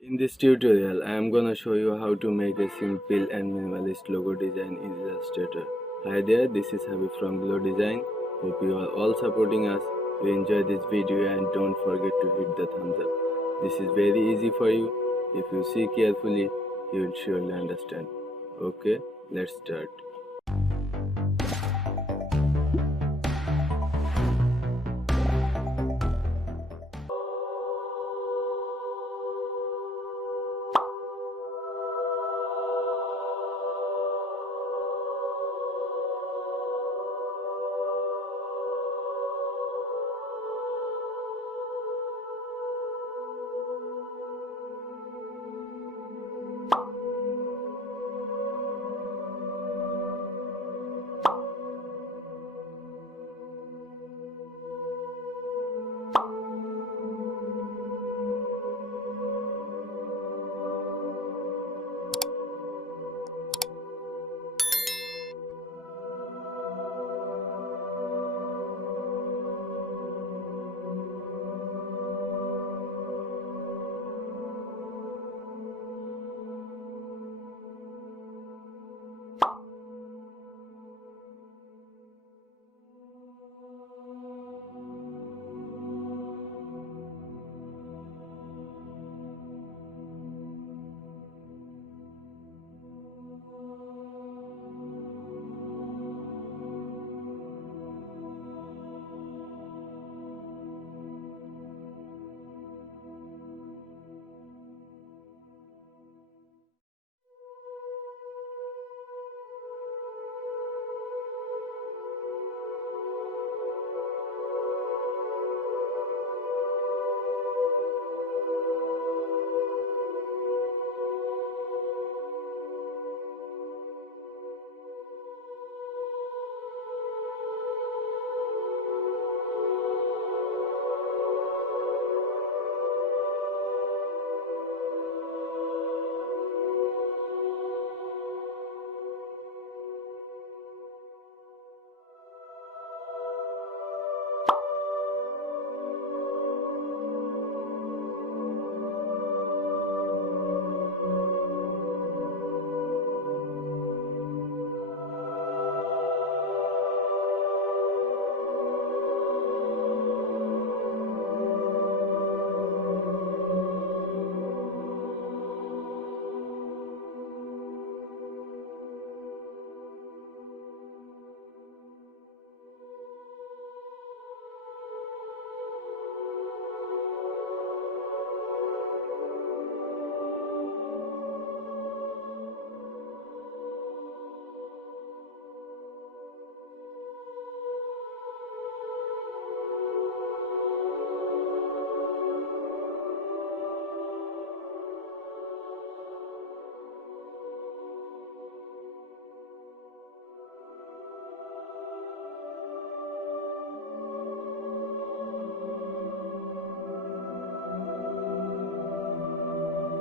In this tutorial, I am gonna show you how to make a simple and minimalist logo design in Illustrator. Hi there, this is Habib from Below Design. Hope you are all supporting us. You enjoy this video and don't forget to hit the thumbs up. This is very easy for you. If you see carefully, you will surely understand. Okay, let's start.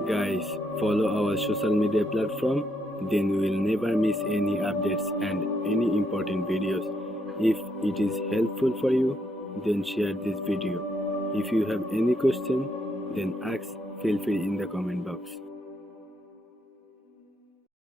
Guys, follow our social media platform, then you will never miss any updates and any important videos. If it is helpful for you, then share this video. If you have any question, then ask, feel free in the comment box.